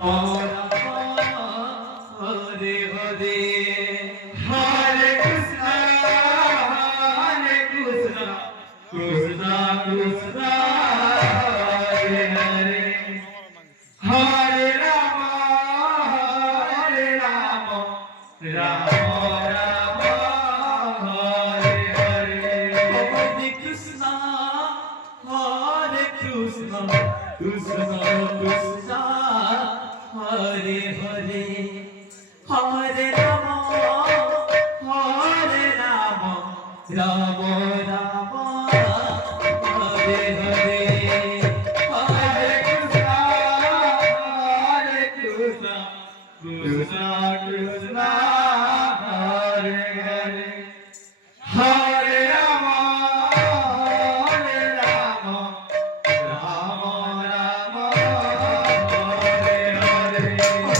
Hare Hare Hare Krishna Krishna Krishna Hare Hare Hare Rama Rama Rama Hare Hare Hare Krishna Krishna Krishna Hare Hare Hare Rama Rama Rama Hare Hare Hare Krishna Krishna Krishna Hare Hare Hare Rama Rama Rama Hare Hare Hare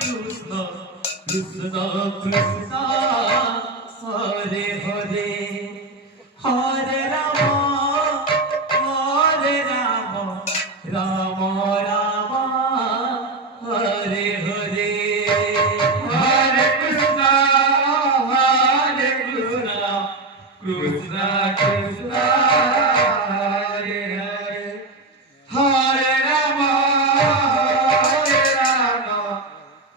Krishna Krishna Krishna Hare Hare Hare Rama Rama Rama Hare Hare Hare Krishna Krishna Krishna Hare Hare Hare Rama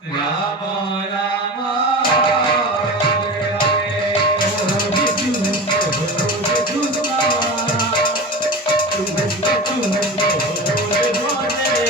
Rama Rama Hare Hare Hare Krishna Krishna Krishna Hare Hare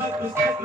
Krishna Krishna